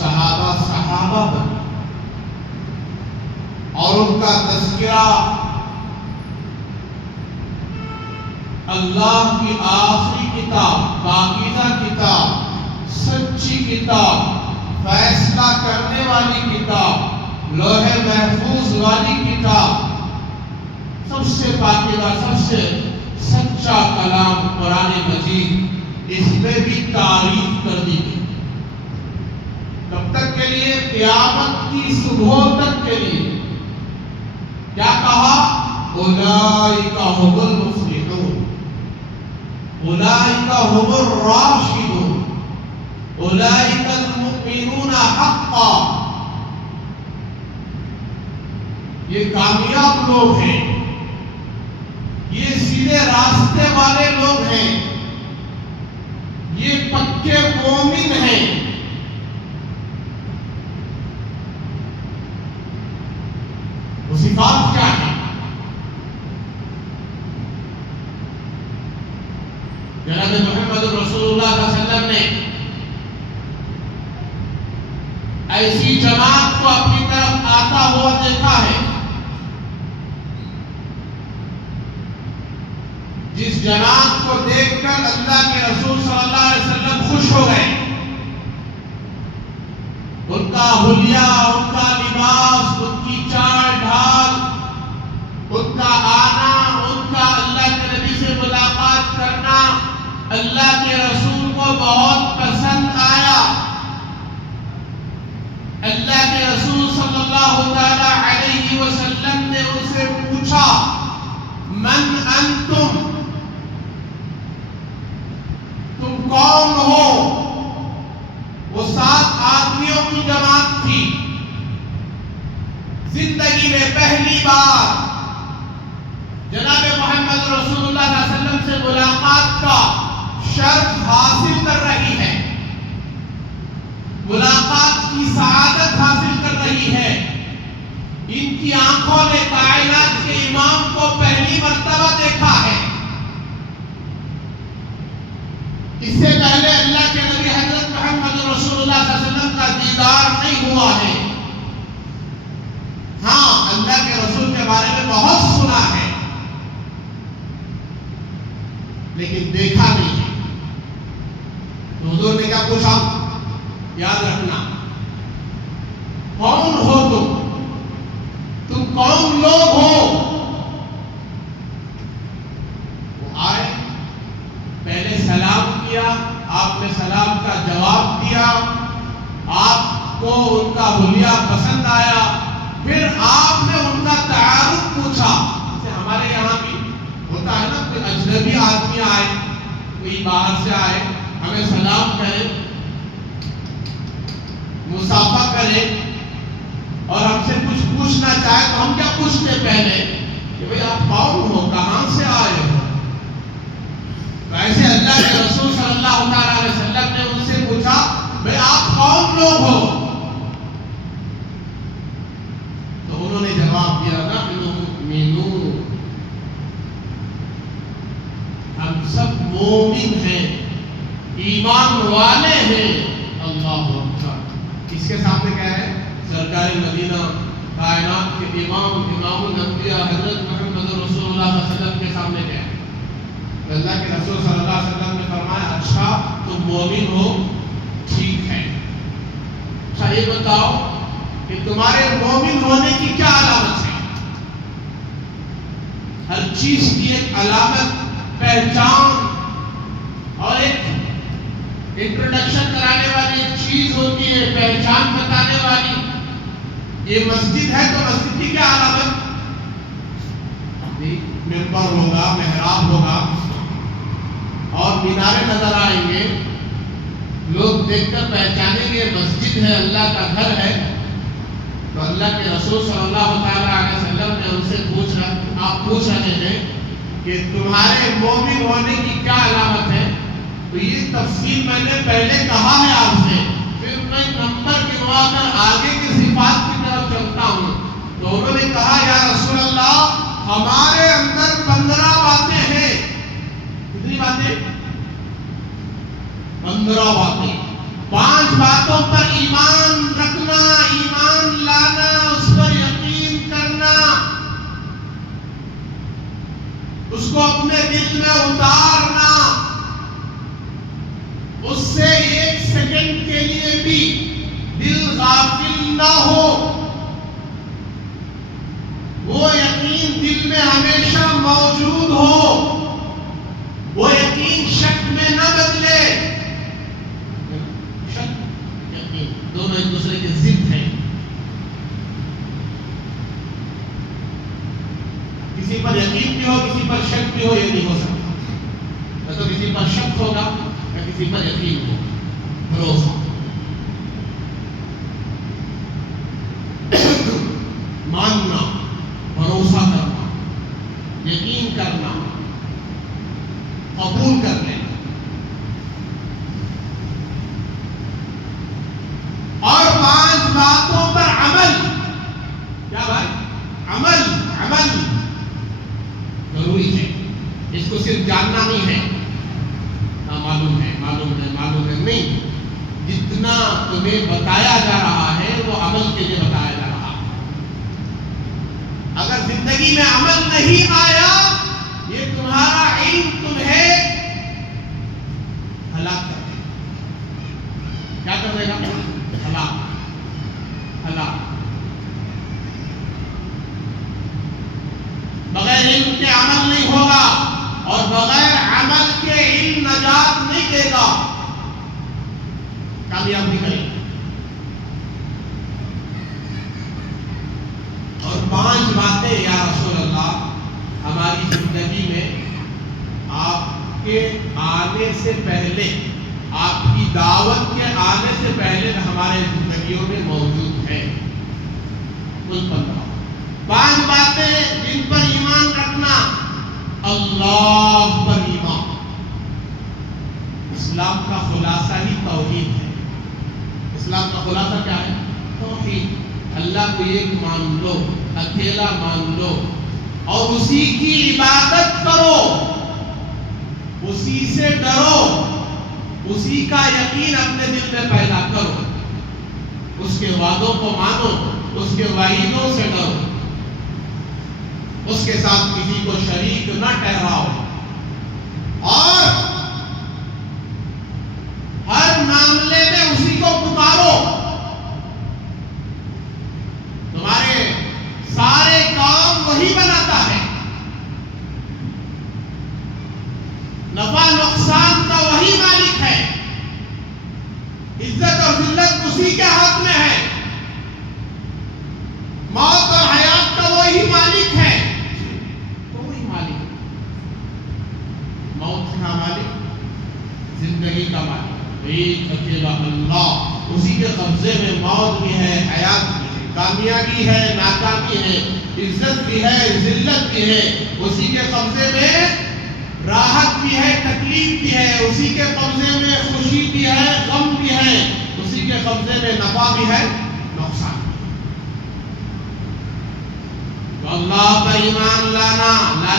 صحابہ صحابہ بنے اور ان کا تذکرہ اللہ کی آخری کتاب، پاکیزہ کتاب، سچی کتاب، فیصلہ کرنے والی کتاب، لوح محفوظ والی کتاب، سب سے پاکیزہ، سب سے سچا کلام قرآن مجید، اس میں بھی تعریف کر دی گئی۔ کب تک کے لیے؟ قیامت کی صبح تک کے لیے۔ کیا کہا؟ اولئک هم المفلحون، اولئک هم الراشدون، اولئک المؤمنون حقا۔ یہ کامیاب لوگ ہیں، یہ سیدھے راستے والے لوگ ہیں، یہ پکے مومن ہیں۔ وہ صفات کیا ہے؟ جناب محمد رسول اللہ صلی اللہ علیہ وسلم نے ایسی جماعت کو اپنی طرف آتا ہوا دیکھا ہے جس جماعت کو دیکھ کر اللہ کے رسول صلی اللہ علیہ وسلم خوش ہو گئے۔ ان کا حلیہ، ان کا لباس، ان کی چال ڈھال، ان کا آنا، ان کا اللہ کے نبی سے ملاقات کرنا اللہ کے رسول کو بہت پسند آیا۔ اللہ کے رسول صلی اللہ تعالی علیہ وسلم نے ان سے پوچھا، من انتم، تم کون ہو؟ وہ 7 آدمیوں کی جماعت تھی۔ زندگی میں پہلی بار جناب محمد رسول اللہ صلی اللہ علیہ وسلم سے ملاقات کا شرف حاصل کر رہی ہے، ملاقات کی سعادت حاصل کر رہی ہے۔ ان کی آنکھوں نے کائنات کے امام کو پہلی مرتبہ دیکھا ہے۔ اس سے پہلے اللہ کے نبی حضرت محمد رسول اللہ صلی اللہ علیہ وسلم کا دیدار نہیں ہوا ہے۔ ہاں، اللہ کے رسول کے بارے میں بہت سنا ہے لیکن دیکھا نہیں ہے۔ تو حضور نے کیا پوچھا؟ یاد رکھنا، کون ہو تم کون لوگ ہو؟ وہ آئے، پہلے سلام کیا، آپ نے سلام کا جواب دیا، آپ کو ان کا حلیہ پسند آیا، پھر آپ نے ان کا تعارف پوچھا۔ جیسے ہمارے یہاں بھی ہوتا ہے نا، کوئی اجنبی آدمی آئے، کوئی باہر سے آئے، ہمیں سلام کرے، مصافحہ کرے اور ہم سے کچھ پوچھنا چاہے تو ہم کیا پوچھتے پہلے کہ بھئی آپ کون ہو، کہاں سے آئے ہو؟ ویسے اللہ کے رسول صلی اللہ علیہ وسلم نے ان سے پوچھا، بھئی آپ کون لوگ ہو؟ تو انہوں نے جواب دیا، نحن مؤمنون، ہم سب مومن ہیں، ایمان والے ہیں۔ اللہ اکبر۔ اس کے سامنے کیا ہے؟ سرکار مدینہ، کائنات کے امام الانبیاء حضرت محمد رسول اللہ صلی اللہ علیہ وسلم کے سامنے کیا ہے؟ اللہ کے رسول صلی اللہ علیہ وسلم نے فرمایا، اچھا تم مومن ہو، ٹھیک ہے، اچھا یہ بتاؤ کہ تمہارے مومن ہونے کی کیا علامت ہے؟ ہر چیز کی ایک علامت، پہچان اور ایک انٹروڈکشن کرانے والی ایک چیز ہوتی ہے، پہچان بتانے والی۔ یہ مسجد ہے تو مسجد کی کیا علامت؟ ممبر ہوگا، محراب ہوگا اور مینارے نظر آئیں گے، لوگ دیکھ کر پہچانیں گے مسجد ہے، اللہ کا گھر ہے۔ تو اللہ کے رسول صلی اللہ علیہ وسلم نے ان سے آپ پوچھ رہے ہیں کہ تمہارے مومن ہونے کی کیا علامت ہے؟ تو یہ تفصیل میں نے پہلے کہا ہے آپ سے، پھر میں نمبر گنوا کر آگے کی صفات کی طرف چلتا ہوں۔ تو انہوں نے کہا، یا رسول اللہ، ہمارے اندر 15 باتیں ہیں۔ کتنی باتیں؟ 15 باتیں۔ 5 باتوں پر ایمان میں ہمیشہ موجود ہو، وہ یقین شک میں نہ بدلے۔ شک یقین دونوں ایک دوسرے کے ضد ہیں۔ کسی پر یقین بھی ہو، کسی پر شک بھی ہو، یہ نہیں ہو سکتا۔ یا تو کسی پر شک ہوگا یا کسی پر یقین ہوگا، بھروسہ۔ ماننا، بھروسہ کرنا، یقین کرنا، قبول کر لینا، اور 5 باتوں پر عمل۔ کیا بھائی؟ عمل ضروری ہے۔ اس کو صرف جاننا نہیں ہے، معلوم ہے نہیں، جتنا تمہیں بتایا جا رہا ہے وہ عمل کے لیے بتایا جا رہا ہے۔ اگر زندگی میں عمل نہیں آیا، یہ تمہارا علم تمہیں ہلاک کر دے گا۔ کیا کر دے گا؟ ہلاک۔ بغیر علم کے عمل نہیں ہوگا، اور بغیر عمل کے علم نجات نہیں دے گا، کامیاب نہیں کرے گا۔ اور 5 باتیں یا رسول اللہ ہماری زندگی میں آپ کے آنے سے پہلے، آپ کی دعوت کے آنے سے پہلے ہمارے زندگیوں میں موجود ہیں۔ کل 5 باتیں جن پر ایمان رکھنا۔ اللہ پر ایمان۔ اسلام کا خلاصہ ہی توحید ہے۔ اسلام کا خلاصہ کیا ہے؟ توحید۔ اللہ کو ایک مان لو، اکیلا مان لو، اور اسی کی عبادت کرو، اسی سے ڈرو، اسی کا یقین اپنے دل میں پیدا کرو، اس کے وعدوں کو مانو، اس کے وعیدوں سے ڈرو، اس کے ساتھ کسی کو شریک نہ ٹھہراؤ، اور ہر معاملے میں اسی کو پکارو۔ تمہارے سارے کام وہی بناتا ہے، نفع نقصان کا وہی مالک ہے، عزت اور ذلت اسی کے ہاتھ میں ہے، موت اور حیات کا وہی مالک ہے۔ وہی مالک، موت کا مالک، زندگی کا مالک، ایک اکیلا اللہ۔ اسی کے قبضے میں موت بھی ہے، حیات بھی ہے، کامیابی ہے، ناکامی ہے، عزت بھی ہے، ذلت بھی ہے، اسی کے قبضے میں راحت بھی ہے، تکلیف بھی ہے، اسی کے قبضے میں خوشی بھی ہے، غم بھی ہے، اسی کے قبضے میں نفع بھی ہے، نقصان بھی ہے۔ تو اللہ پر ایمان لا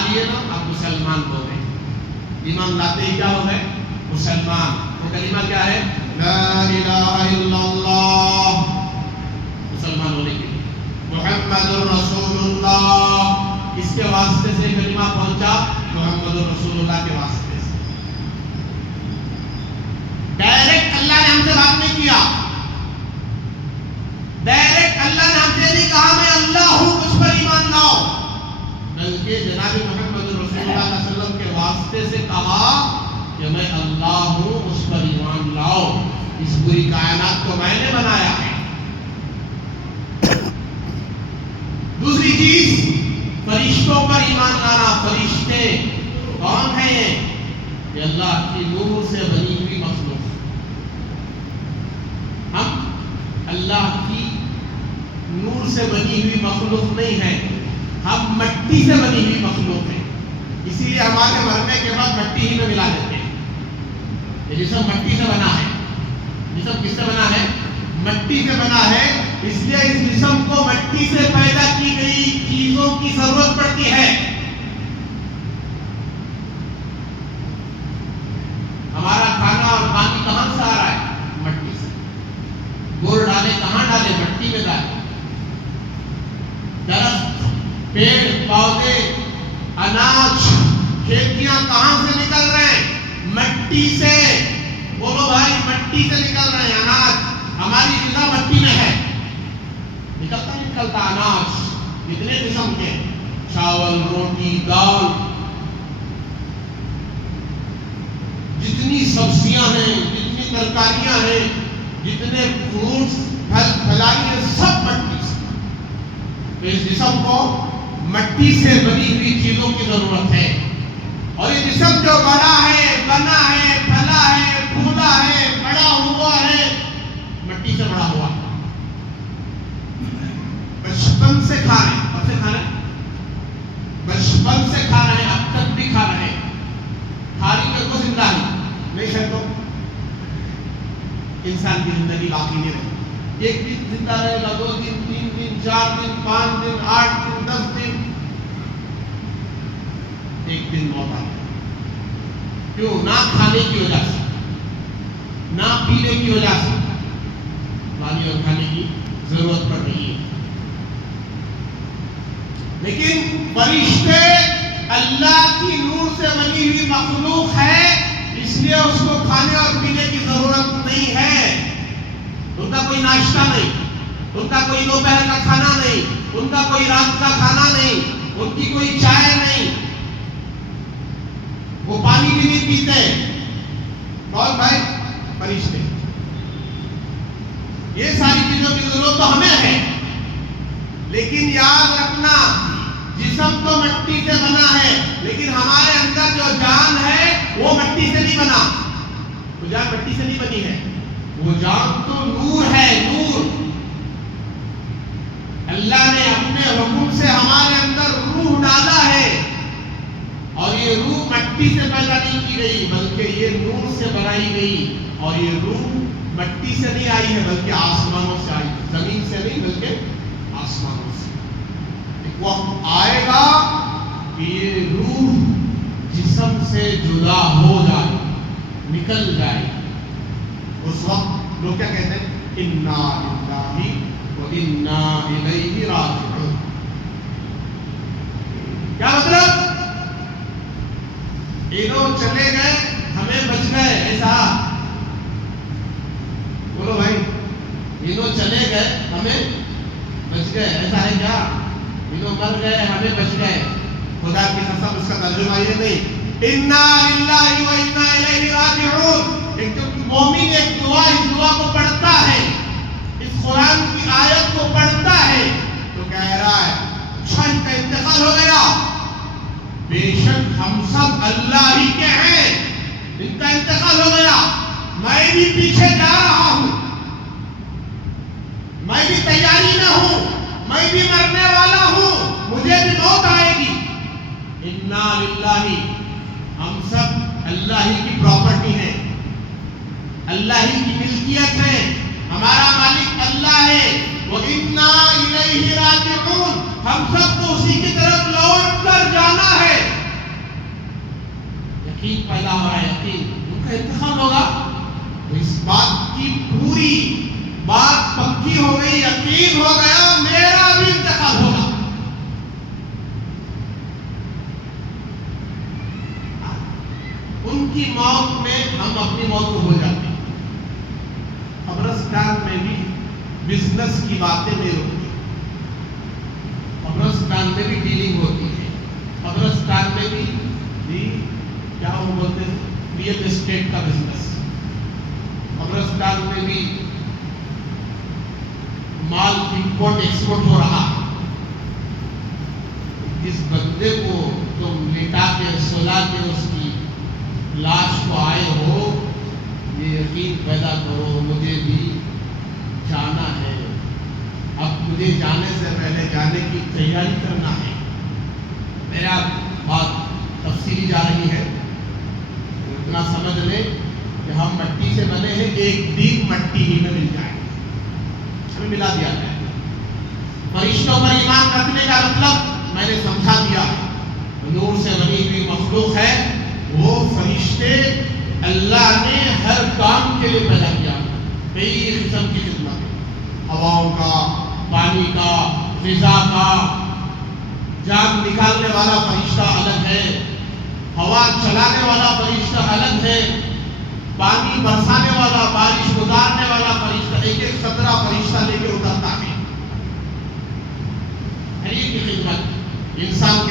لیے نا، اب مسلمان ہو گئے۔ ایمان لاتے ہی کیا ہو گئے؟ مسلمان۔ وہ کلمہ کیا ہے؟ لا الہ الا اللہ، مسلمان ہونے کے لیے۔ محمد رسول اللہ، اس کے واسطے سے کلمہ پہنچا، محمد رسول اللہ کے واسطے سے۔ ڈائریکٹ اللہ نے ہم سے بات نہیں کیا، ڈائریکٹ اللہ نے ہم سے نہیں کہا میں اللہ ہوں مجھ پر ایمان لاؤ، بلکہ جناب محمد رسول اللہ صلی اللہ علیہ وسلم کے واسطے سے کہا کہ میں اللہ ہوں مجھ پر ایمان لاؤ، اس پوری کائنات کو میں نے بنایا ہے۔ دوسری چیز، فرشتوں پر ایمان لانا۔ فرشتے کون ہیں؟ یہ اللہ کی نور سے بنی ہوئی مخلوق۔ ہم اللہ کی نور سے بنی ہوئی مخلوق نہیں ہیں، ہم مٹی سے بنی ہوئی مخلوق ہیں، اسی لیے ہمارے مرنے کے بعد مٹی ہی میں ملا دیتے ہیں۔ یہ جسم مٹی سے بنا ہے، جسم کس سے بنا ہے؟ مٹی سے بنا ہے، اس لیے اس جسم کو مٹی سے پیدا کی گئی چیزوں کی ضرورت پڑتی ہے۔ ہمارا کھانا اور پانی کہاں سے آ رہا ہے؟ مٹی سے۔ گڑ ڈالے کہاں ڈالے؟ مٹی میں ڈالے۔ درخت، پیڑ پودے، اناج، کھیتیاں کہاں سے نکل رہے ہیں؟ مٹی سے۔ بولو بھائی، مٹی سے نکل رہے ہیں اناج۔ ہماری غذا مٹی میں ہے، نکلتا نہیں نکلتا اناج، کتنے قسم کے، چاول، روٹی، دال، جتنی سبزیاں ہیں، جتنی ترکاریاں ہیں، جتنے فروٹس، پھل پھلائی ہیں، سب مٹی سے۔ اس جسم کو مٹی سے بنی ہوئی چیزوں کی ضرورت ہے، اور یہ جسم جو بنا ہے، پھلا ہے، پھولا ہے، بڑا ہوا ہے، مٹی سے بڑا ہوا ہے۔ بچپن سے کھا رہے ہیں، کب سے کھا رہے ہیں؟ بچپن سے کھا رہے ہیں، اب تک بھی کھا رہے ہیں۔ کھاری میں کو زندہ نہیں ہے تو انسان کی زندگی باقی نہیں رہے۔ ایک دن زندہ رہے گا، 2 دن، 3 دن، 4 دن، 5 دن، 8 دن، 10 دن، ایک دن موت آئے گا۔ کیوں؟ نہ کھانے کی وجہ سے، نہ پینے کی وجہ سے پانی اور کھانے کی ضرورت پڑ رہی ہے۔ لیکن فرشتے اللہ کی نور سے بنی ہوئی مخلوق ہے، اس لیے اس کو کھانے اور پینے کی ضرورت نہیں ہے۔ ان کا کوئی ناشتہ نہیں، ان کا کوئی دوپہر کا کھانا نہیں، ان کا کوئی رات کا کھانا نہیں، ان کی کوئی چائے نہیں، وہ پانی بھی نہیں پیتے۔ کون بھائی؟ فرشتے۔ یہ ساری چیزوں کی ضرورت تو ہمیں ہے، لیکن یاد رکھنا جسم تو مٹی سے بنا ہے، لیکن ہمارے اندر جو جان ہے وہ مٹی سے نہیں بنا۔ وہ جان مٹی سے نہیں بنی ہے، وہ جان تو نور ہے، نور۔ اللہ نے اپنے حکم سے ہمارے اندر روح ڈالا ہے، اور یہ روح مٹی سے پیدا نہیں کی گئی، بلکہ یہ نور سے بنائی گئی، اور یہ روح مٹی سے نہیں آئی ہے بلکہ آسمانوں سے آئی، زمین سے نہیں بلکہ آسمانوں سے۔ ایک وقت آئے گا کہ یہ روح جسم سے جدا ہو جائے، نکل جائے۔ اس وقت لوگ کیا کہتے ہیں؟ انا للہ و انا الیہ راجعون۔ کیا مطلب؟ انہوں چلے گئے، ہمیں بچ گئے، ایسا؟ بولو بھائی، انہوں چلے گئے، ہمیں بچ گئے، ایسا ہے کیا؟ انہوں مر گئے، ہمیں بچ گئے۔ خدا کی قسم اس کا ترجمہ یہ نہیں۔ انا للہ و انا الیہ راجعون۔ ایک جو مومن ایک دعا، اس دعا کو پڑھتا ہے، اس قرآن کی آیت کو پڑھتا ہے، تو کہہ رہا ہے اچھا ان کا انتقال ہو گیا، بے شک ہم سب اللہ ہی کے ہیں، ان کا انتقال ہو گیا، میں بھی پیچھے جا رہا ہوں، میں بھی تیاری میں ہوں، میں بھی مرنے والا ہوں، مجھے بھی موت آئے گی۔ انا للہ، ہم سب اللہ ہی کی پراپرٹی ہیں، اللہ ہی کی ملکیت ہے، ہمارا مالک اللہ ہے۔ وَإِنَّا إِلَيْهِ رَاجِعُونَ، ہم سب کو اسی کی طرف لوٹ کر جانا ہے۔ یقین پیدا ہو رہا ہے، یقین ان کا انتقال ہوگا، تو اس بات کی پوری بات پکی ہو گئی، یقین ہو گیا میرا بھی انتقال ہوگا۔ ان کی موت میں ہم اپنی موت کو بھول جاتے ہیں۔ قبرستان میں بھی بزنس کی باتیں نہیں ہوتی، قبرستان میں بھی ڈیلنگ ہوتی ہے، قبرستان میں بھی کیا وہ بولتے ہیں، ریئل اسٹیٹ کا بزنس، قبرستان میں بھی مال امپورٹ ایکسپورٹ ہو رہا۔ جس بندے کو تم لٹا کے سلا کے اس کی لاش کو آئے ہو، یہ یقین پیدا کرو مجھے بھی جانا ہے، اب مجھے جانے سے پہلے جانے کی تیاری کرنا ہے۔ میرا بات تفصیلی جا رہی ہے، اتنا سمجھ لیں کہ ہم مٹی سے بنے ہیں، ایک دن مٹی ہی میں مل جائے، ہمیں ملا دیا جائے۔ فرشتوں پر ایمان رکھنے کا مطلب میں نے سمجھا دیا، نور سے بنی ہوئی مخلوق ہے، وہ فرشتے اللہ نے ہر کام کے لیے پیدا کیا، کئی قسم کی خدمت، ہواؤں کا، پانی کا، فضا کا۔ جان نکالنے والا فرشتہ الگ ہے، ہوا چلانے والا فرشتہ الگ ہے، پانی برسانے والا، بارش گزارنے والا فرشتہ، ایک ایک قطرہ فرشتہ لے کے اترتا ہے۔ کی خدمت انسان کے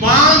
5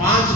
5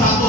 7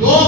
2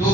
2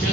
6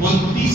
29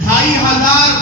2500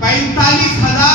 45,000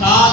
7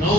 9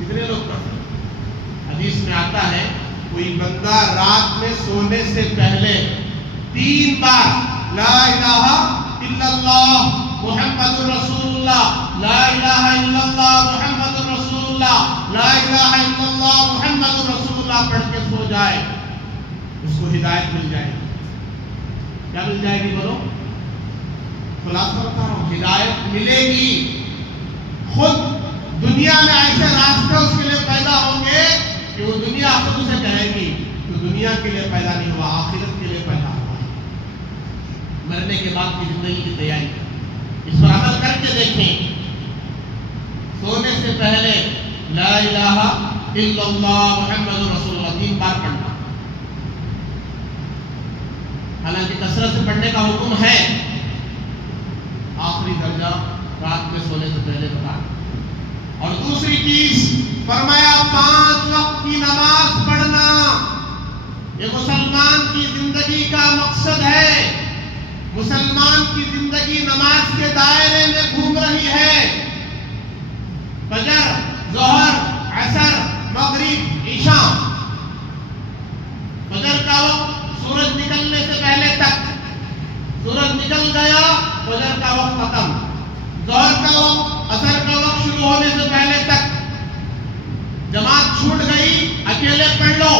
کتنے لوگ پڑھتے ہیں؟ حدیث میں آتا ہے کوئی بندہ رات میں سونے سے پہلے 3 بار لا الہ الا اللہ محمد رسول اللہ، لا الہ الا اللہ محمد رسول اللہ، لا الہ الا اللہ محمد رسول اللہ پڑھ کے سو جائے، اس کو ہدایت مل جائے گی۔ کیا مل جائے گی بولو؟ خلاصہ بتا رہا ہوں، ہدایت ملے گی۔ خود دنیا میں ایسے راستے اس کے لیے پیدا ہوں گے کہ وہ دنیا خود اسے کہے گی تو دنیا کے لیے پیدا نہیں ہوا، آخرت کے لیے پیدا ہوا ہے۔ مرنے کے بعد کی زندگی کی تیاری، اس پر عمل کر کے دیکھیں۔ سونے سے پہلے لا الہ الا اللہ محمد رسول اللہ 3 بار پڑھنا، حالانکہ کثرت سے پڑھنے کا حکم ہے، آخری درجہ رات میں سونے سے پہلے بتانا۔ اور دوسری چیز فرمایا 5 وقت کی نماز پڑھنا، یہ مسلمان کی زندگی کا مقصد ہے۔ مسلمان کی زندگی نماز کے دائرے میں گھوم رہی ہے۔ فجر، ظہر، عصر، مغرب، عشاء، فجر کا وقت سورج نکلنے سے پہلے تک، سورج نکل گیا فجر کا وقت ختم، ظہر کا وقت عصر کا وقت شروع ہونے سے پہلے تک، جماعت چھوٹ گئی اکیلے پڑھ لو،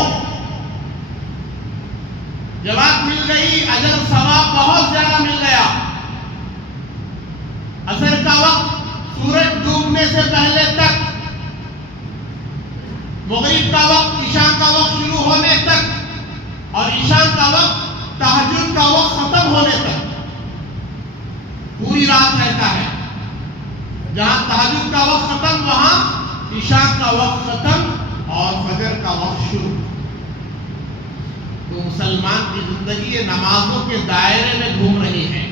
جماعت مل گئی اجر ثواب بہت زیادہ مل گیا۔ عصر کا وقت سورج ڈوبنے سے پہلے تک، مغرب کا وقت عشاء کا وقت شروع ہونے تک، اور عشاء کا وقت تہجد کا وقت ختم ہونے تک پوری رات رہتا ہے۔ جہاں تہجد کا وقت ختم وہاں عشاء کا وقت ختم اور فجر کا وقت شروع۔ تو مسلمان کی زندگی یہ نمازوں کے دائرے میں گھوم رہی ہے۔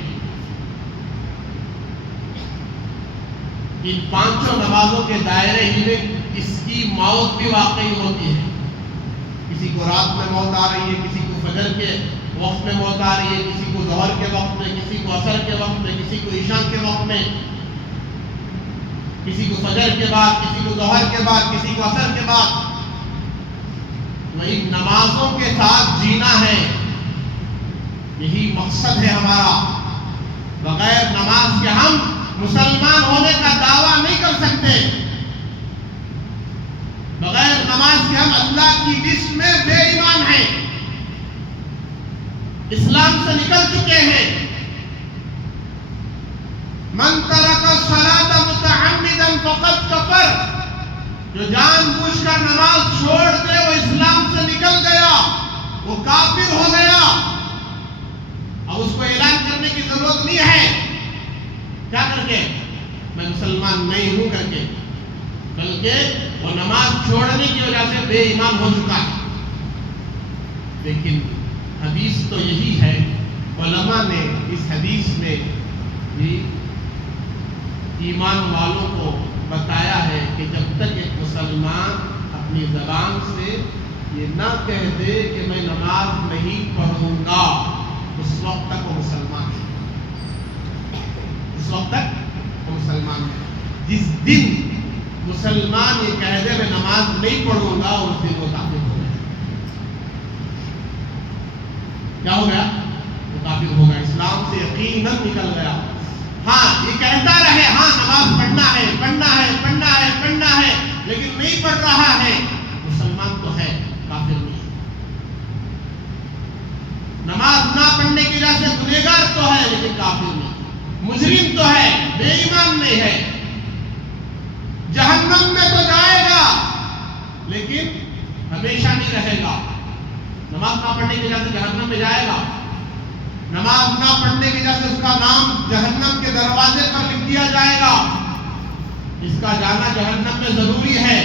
ان 5 نمازوں کے دائرے ہی میں اس کی موت بھی واقعی ہوتی ہے۔ کسی کو رات میں موت آ رہی ہے، کسی کو فجر کے وقت میں موت آ رہی ہے، کسی کو ظہر کے وقت میں، کسی کو عصر کے وقت میں، کسی کو عشاء کے وقت میں، کسی کو فجر کے بعد، کسی کو ظہر کے بعد، کسی کو عصر کے بعد۔ وہی نمازوں کے ساتھ جینا ہے، یہی مقصد ہے ہمارا۔ بغیر نماز کے ہم مسلمان ہونے کا دعویٰ نہیں کر سکتے، بغیر نماز کے ہم اللہ کی لسٹ میں بے ایمان ہیں، اسلام سے نکل چکے ہیں۔ من ترک الصلاۃ متعمدا فقد کفر، جو جان بوجھ کر نماز چھوڑ دے وہ اسلام سے نکل گیا، وہ کافر ہو گیا۔ اب اس کو اعلان کرنے کی ضرورت نہیں ہے کیا کر کے میں مسلمان نہیں ہوں کر کے، بلکہ وہ نماز چھوڑنے کی وجہ سے بے ایمان ہو چکا ہے۔ لیکن حدیث تو یہی ہے، علماء نے اس حدیث میں بھی ایمان والوں کو بتایا ہے کہ جب تک ایک مسلمان اپنی زبان سے یہ نہ کہہ دے کہ میں نماز نہیں پڑھوں گا، اس وقت تک وہ مسلمان ہے، اس وقت تک وہ مسلمان ہے۔ جس دن مسلمان یہ کہہ دے میں نماز نہیں پڑھوں گا، اس دن وہ کافر ہو گیا۔ کیا ہو گیا؟ وہ کافر ہو گیا، اسلام سے یقیناً نکل گیا۔ ہاں یہ کہتا رہے ہاں نماز پڑھنا ہے پڑھنا ہے پڑھنا ہے پڑھنا ہے، لیکن نہیں پڑھ رہا ہے، مسلمان تو ہے، کافر نہیں۔ نماز نہ پڑھنے کی وجہ سے گنہگار تو ہے لیکن کافر نہیں، مجرم تو ہے، بے ایمان نہیں ہے، جہنم میں تو جائے گا لیکن ہمیشہ نہیں رہے گا۔ نماز نہ پڑھنے کی وجہ سے جہنم میں جائے گا، نماز نہ پڑھنے کی وجہ سے اس کا نام جہنم کے دروازے پر لکھ دیا جائے گا۔ اس کا جانا جہنم میں ضروری ہے۔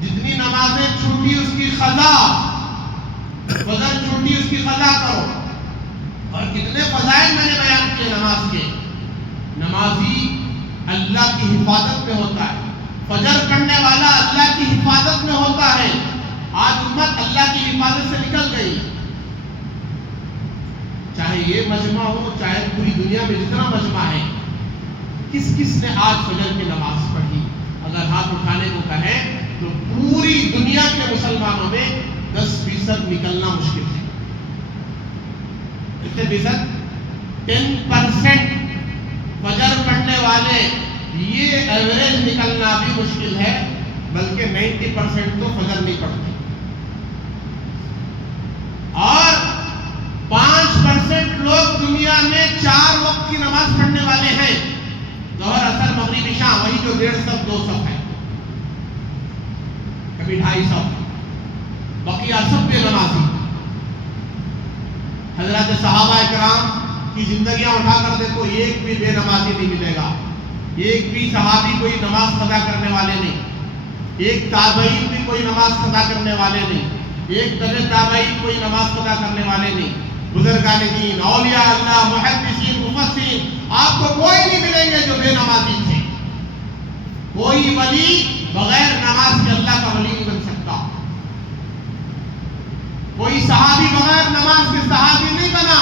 جتنی نمازیں چھوٹی اس کی قضا، فجر چھوٹی اس کی قضا کرو۔ اور کتنے فضائل میں نے بیان کیے نماز کے۔ نمازی اللہ کی حفاظت میں ہوتا ہے، فجر پڑھنے والا اللہ کی حفاظت میں ہوتا ہے۔ آج امت اللہ کی حفاظت سے نکل گئی، چاہے یہ مجمع ہو چاہے پوری دنیا میں جتنا مجمع ہے، کس کس نے آج فجر کی نماز پڑھی؟ اگر ہاتھ اٹھانے کو کہیں تو پوری دنیا کے مسلمانوں میں 10% نکلنا مشکل ہے. کتنے فیصد؟ 10% فجر پڑھنے والے، یہ ایوریج نکلنا بھی مشکل ہے، بلکہ 90% تو فجر نہیں پڑھتے. اور 5% لوگ دنیا میں 4 وقت کی نماز پڑھنے والے ہیں، ظہر اثر مغرب عشاء، وہی جو 1.5 صف 2 صف ہے، کبھی 2.5 صف، بقیہ سب بے نمازی. حضرات صحابہ کرام کی زندگیاں اٹھا کر دیکھو، ایک بھی بے نمازی نہیں ملے گا، ایک بھی صحابی کوئی نماز قضا کرنے والے نہیں، ایک تابعین بھی کوئی نماز قضا کرنے والے نہیں، ایک تبع تابعین کوئی نماز قضا کرنے والے نہیں. بزرگان دین، اولیاء اللہ، محدثین، مفسرین، آپ کو کوئی نہیں ملیں گے جو بے نمازی تھے. کوئی ولی بغیر نماز کے اللہ کا ولی نہیں بن سکتا. کوئی صحابی بغیر نماز کے صحابی نہیں بنا.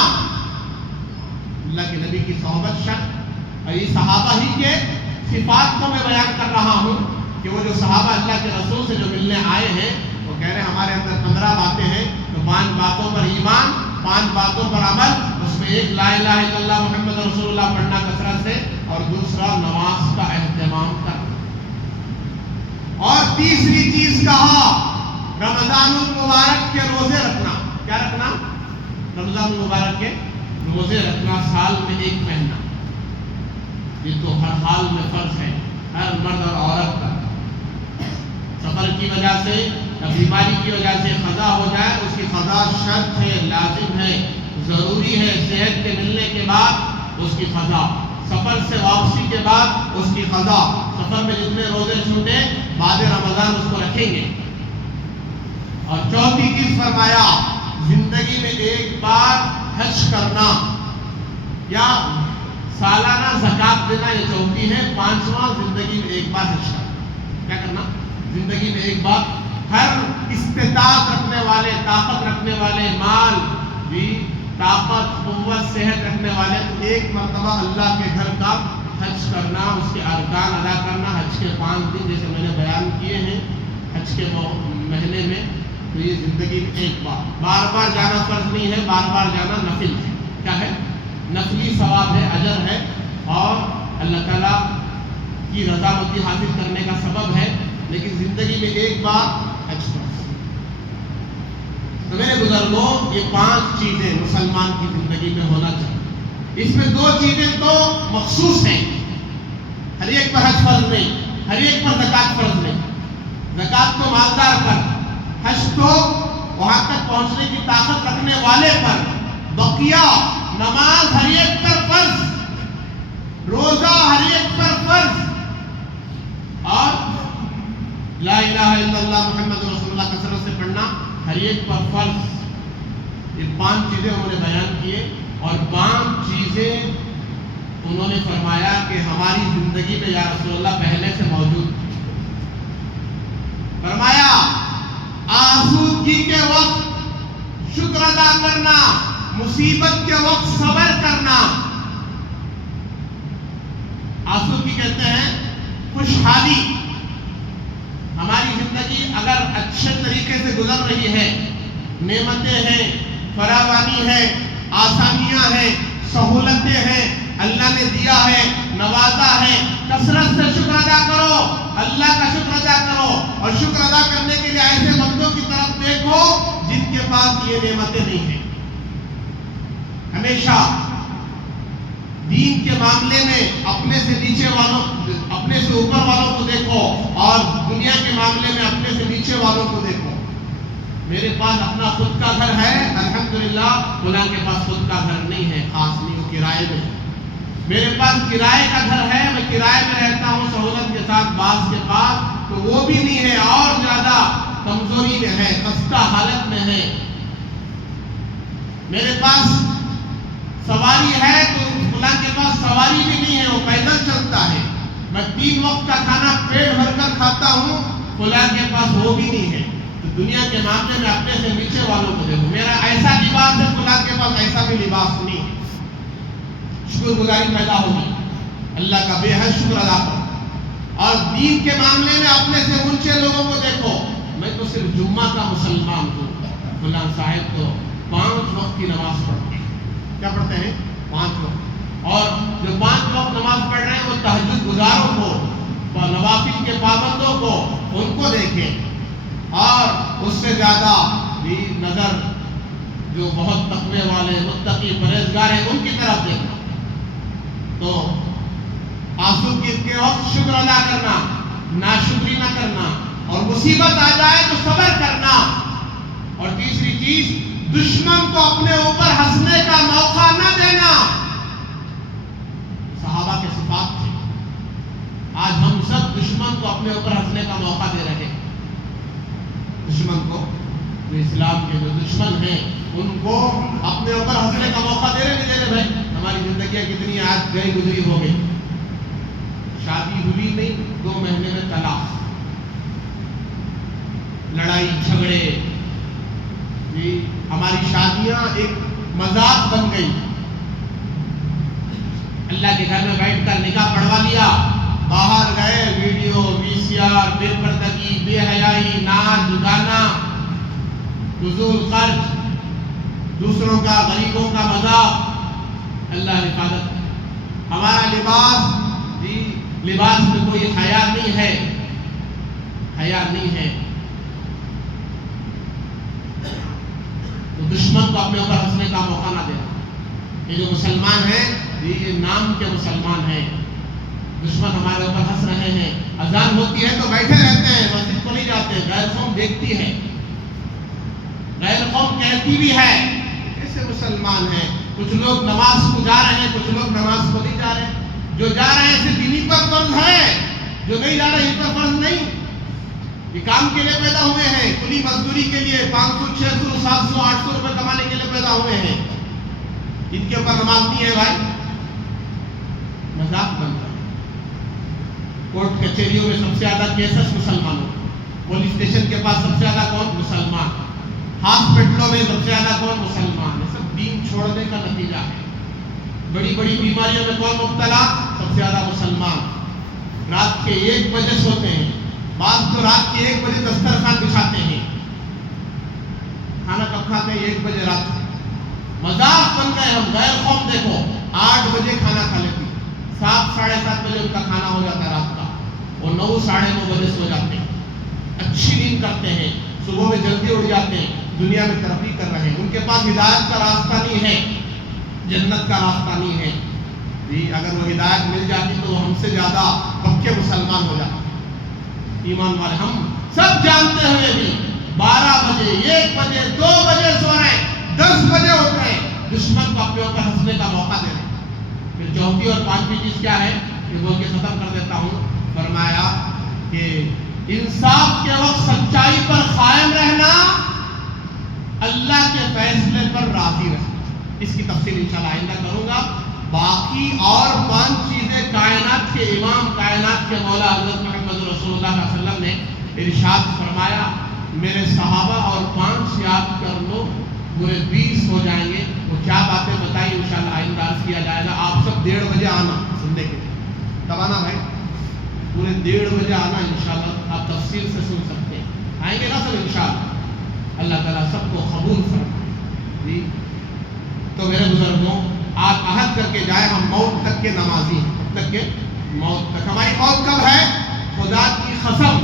اللہ کے نبی کی صحبت شرط، اور یہ صحابہ ہی کے صفات کو میں بیان کر رہا ہوں کہ وہ جو صحابہ اللہ کے رسول سے جو ملنے آئے ہیں، وہ کہہ رہے ہیں ہمارے اندر 15 باتیں ہیں، تو 5 باتوں پر ایمان، 5 باتوں پر عمل، اس میں ایک لا الہ الا اللہ محمد رسول اللہ پڑھنا کثرت سے، اور دوسرا نماز کا اہتمام کرنا. اور تیسری چیز کہا رمضان المبارک کے روزے رکھنا. کیا رکھنا؟ رمضان المبارک کے روزے رکھنا، سال میں 1 مہینہ. یہ تو ہر حال میں فرض ہے، ہر مرد اور عورت کا. سفر کی وجہ سے یا بیماری کی وجہ سے قضا ہو جائے، اس کی قضا شرط ہے، لازم ہے، ضروری ہے. صحت کے ملنے کے بعد اس کی قضا، سفر سے واپسی کے بعد اس کی قضا. سفر میں جتنے روزے چھوٹے بعد رمضان اس کو رکھیں گے. اور چوتھی چیز فرمایا، زندگی میں 1 بار حج کرنا یا سالانہ زکات دینا، یہ چوتھی ہے. 5واں زندگی میں 1 بار حج کرنا. کیا کرنا؟ زندگی میں 1 بار. ہر استطاعت رکھنے والے، طاقت رکھنے والے، مال بھی، طاقت، قوت، صحت رکھنے والے 1 مرتبہ اللہ کے گھر کا حج کرنا، اس کے ارکان ادا کرنا. حج کے 5 دن جیسے میں نے بیان کیے ہیں حج کے مہینے میں، تو یہ زندگی میں 1 بار. بار بار جانا فرض نہیں ہے، بار بار جانا نفل ہے. کیا ہے؟ نفلی ثواب ہے، اجر ہے، اور اللہ تعالیٰ کی رضامندی حاصل کرنے کا سبب ہے. لیکن زندگی میں 1 بار حج فرض. تو میرے بزرگوں، یہ 5 چیزیں مسلمان کی زندگی میں ہونا چاہیے. اس میں 2 چیزیں تو مخصوص ہیں، ہر ایک پر حج فرض نہیں، ہر ایک پر زکات فرض نہیں. زکات تو مالدار پر، حج تو وہاں تک پہنچنے کی طاقت رکھنے والے پر. بقیہ نماز ہر ایک پر فرض، روزہ ہر ایک پر فرض، اور لا الہ الا اللہ محمد رسول اللہ کثرت سے پڑھنا ہر ایک پر فرض. یہ 5 چیزیں انہوں نے بیان کیے، اور 5 چیزیں انہوں نے فرمایا کہ ہماری زندگی میں یا رسول اللہ پہلے سے موجود تھی. فرمایا آسودگی کے وقت شکر ادا کرنا، مصیبت کے وقت صبر کرنا. آسودگی کہتے ہیں خوشحالی. ہماری زندگی اگر اچھے طریقے سے گزر رہی ہے، نعمتیں ہیں، فراوانی ہے، آسانیاں ہیں، سہولتیں ہیں، اللہ نے دیا ہے، نوازا ہے، کثرت سے شکر ادا کرو، اللہ کا شکر ادا کرو. اور شکر ادا کرنے کے لیے ایسے بندوں کی طرف دیکھو جن کے پاس یہ نعمتیں نہیں ہیں. ہمیشہ دین کے معاملے میں اپنے سے نیچے والوں، اپنے سے اوپر والوں کو دیکھو، اور دنیا کے معاملے میں اپنے سے نیچے والوں کو دیکھو. میرے پاس اپنا خود کا گھر ہے الحمدللہ، فلاں کے پاس خود کا گھر نہیں ہے، خاص نہیں، وہ کرائے میں ہے. میرے پاس کرائے کا گھر ہے، میں کرائے میں رہتا ہوں سہولت کے ساتھ، بعض کے پاس تو وہ بھی نہیں ہے، اور زیادہ کمزوری میں ہے، خستہ حالت میں ہے. میرے پاس سواری ہے تو فلاں کے پاس سواری بھی نہیں ہے، وہ پیدل چلتا ہے. میں 3 وقت کا کھانا پیٹ بھر کر کھاتا ہوں، فلاں کے پاس وہ بھی نہیں ہے. تو دنیا کے معاملے میں اپنے سے نیچے والوں کو دیکھو. میرا ایسا لباس ہے، فلاں کے پاس ایسا بھی لباس نہیں ہے. شکر گزاری پیدا ہوگی، اللہ کا بے حد شکر ادا کرو. اور دین کے معاملے میں اپنے سے اونچے لوگوں کو دیکھو، میں تو صرف جمعہ کا مسلمان ہوں، فلاں صاحب تو 5 وقت کی نماز پڑھتے ہیں۔ کیا پڑھتے ہیں؟ 5 وقت۔ اور جو 5 وقت نماز پڑھ رہے ہیں وہ تہجد گزاروں کو، نوافل کے پابندوں کو، ان کو دیکھیں، اور اس سے زیادہ بھی نظر جو بہت تقوی والے متقی پرہیزگار ہیں ان کی طرف دیکھنا۔ تو آسودگی کے وقت شکر ادا کرنا، ناشکری نہ کرنا، اور مصیبت آ جائے تو صبر کرنا۔ اور تیسری چیز، دشمن کو اپنے اوپر ہنسنے کا موقع نہ دینا۔ صحابہ کے صفات تھے۔ آج ہم سب دشمن کو اپنے اوپر ہنسنے کا موقع دے رہے ہیں۔ دشمن کو، جو اسلام کے جو دشمن ہیں ان کو اپنے اوپر ہنسنے کا موقع دے رہے نہیں دے رہے بھائی؟ ہماری زندگیاں کتنی آج گئی گزری ہو گئی، شادی ہوئی نہیں 2 مہینے میں طلاق، لڑائی جھگڑے، ہماری شادیاں ایک مذاق بن گئی۔ اللہ کے گھر میں بیٹھ کر نکاح پڑھوا لیا، باہر گئے ویڈیو VCR، بے پردگی، بے حیائی، ناچ گانا، فضول خرچ، دوسروں کا، غریبوں کا مذاق۔ اللہ حفاظت ہے۔ ہمارا لباس میں کوئی حیا نہیں ہے، حیا نہیں ہے۔ تو دشمن کو اپنے اوپر ہنسنے کا موقع نہ دینا۔ یہ جو مسلمان ہیں یہ نام کے مسلمان ہیں، دشمن ہمارے اوپر ہنس رہے ہیں۔ اذان ہوتی ہے تو بیٹھے رہتے ہیں، مسجد کو نہیں جاتے، غیر قوم دیکھتی ہے، غیر قوم کہتی بھی ہے ایسے مسلمان ہیں۔ کچھ لوگ نماز کو جا رہے ہیں، کچھ لوگ نماز کو نہیں جا رہے۔ جو جا رہے ہیں صرف انہی پر فرض ہے، جو نہیں جا رہے ان پر فرض نہیں۔ یہ کام کے لیے پیدا ہوئے ہیں، کلی مزدوری کے لیے 500 600 700 800 روپے کمانے کے لیے پیدا ہوئے ہیں، ان کے اوپر نماز نہیں ہے بھائی، مذاق بن رہا ہے۔ کورٹ کچہریوں میں سب سے زیادہ کیسز مسلمانوں، پولیس اسٹیشن کے پاس سب سے زیادہ کون؟ مسلمان، ہاسپٹلوں میں سب سے زیادہ کون؟ مسلمان۔ یہ سب دین چھوڑنے کا نتیجہ ہے۔ بڑی بڑی بیماریوں میں کون مبتلا؟ سب سے زیادہ مسلمان۔ رات کے 1 بجے سوتے ہیں، بعض تو رات کے 1 بجے دسترخوان بچھاتے ہیں، کھانا کب کھاتے ہیں؟ 1 بجے رات کو۔ مذاق بن گئے ہم۔ غیر قوم دیکھو 8 بجے کھانا کھا لیتی، 7 ساڑھے 7 بجے ان کا کھانا ہو جاتا ہے رات کا، اور 9 ساڑھے 9 بجے سو جاتے ہیں، اچھی نیند کرتے ہیں، صبح میں جلدی اٹھ جاتے ہیں، دنیا میں ترقی کر رہے ہیں۔ ان کے پاس ہدایت کا راستہ نہیں ہے، جنت کا راستہ نہیں ہے۔ اگر وہ ہدایت مل جاتی تو وہ ہم سے زیادہ پکے مسلمان ہو جاتے، ایمان والے۔ ہم سب جانتے ہوئے بھی 12 بجے 1 بجے 2 بجے سو رہے ہیں، 10 بجے اٹھ رہے ہیں، دشمن کو اپنے اوپر ہنسنے کا موقع دے رہے ہیں۔ پھر چوتھی اور 5ویں چیز کیا ہے کہ بول کے ختم کر دیتا ہوں، فرمایا کہ انصاف کے وقت سچائی پر قائم رہنا، اللہ کے فیصلے پر راضی رہنا۔ اس کی تفصیل انشاءاللہ آئندہ کروں گا۔ باقی اور 5 چیزیں کائنات کے امام، کائنات کے مولا حضرت محمد رسول اللہ صلی اللہ علیہ وسلم نے ارشاد فرمایا، میرے صحابہ اور 5 یاد کر لو پورے 20 ہو جائیں گے۔ وہ کیا باتیں بتائی انشاءاللہ آئندہ عرض کیا جائے گا۔ آپ سب 1:30 بجے آنا سننے کے لیے، کب آنا بھائی؟ پورے 1:30 بجے آنا انشاءاللہ، آپ تفصیل سے سن سکتے ہیں۔ آئیں گے نا سب انشاءاللہ؟ اللہ تعالیٰ سب کو قبول فرمائے۔ تو میرے بزرگوں، آپ عہد کر کے جائے، ہم موت تک کے نمازی ہیں، کب تک کے؟ موت تک۔ ہماری موت کب ہے؟ خدا کی قسم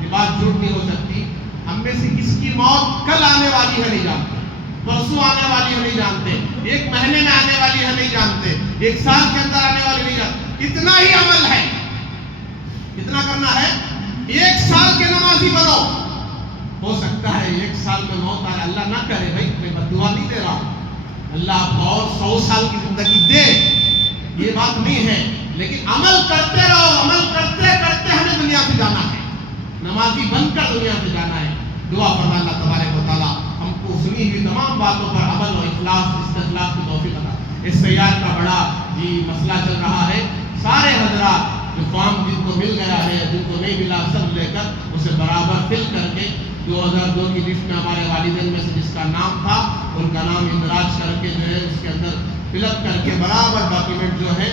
یہ بات جھوٹ نہیں ہو سکتی، ہم میں سے کس کی موت کل آنے والی ہے نہیں جانتے، پرسوں آنے والی ہے نہیں جانتے، 1 مہینے میں آنے والی ہے نہیں جانتے، 1 سال کے اندر آنے والی نہیں جانتے۔ اتنا ہی عمل ہے، اتنا کرنا ہے، 1 سال کے نمازی بنو۔ ہو سکتا ہے 1 سال میں موت آئے، اللہ نہ کرے بھائی، میں بد دعا نہیں دے رہا ہوں، اللہ آپ کو اور 100 سال کی زندگی دے، یہ بات نہیں ہے، لیکن عمل کرتے رہو، عمل کرتے کرتے ہمیں دنیا سے جانا ہے، نمازی بن کر دنیا سے جانا ہے۔ دعا فرمائے اللہ تبارک و تعالیٰ ہم کو سنی ہوئی تمام باتوں پر عمل و اخلاص استخلاص کی توفیق عطا۔ اس سیار کا بڑا مسئلہ چل رہا ہے، سارے حضرات جو فارم جن کو مل گیا ہے، جن کو نہیں ملا، سب لے کر اسے برابر فل کر کے 2002 کی لسٹ میں ہمارے والدین میں سے جس کا نام تھا ان کا نام اندراج کر کے جو ہے اس کے اندر فل اپ کر کے برابر ڈاکیومنٹ جو ہے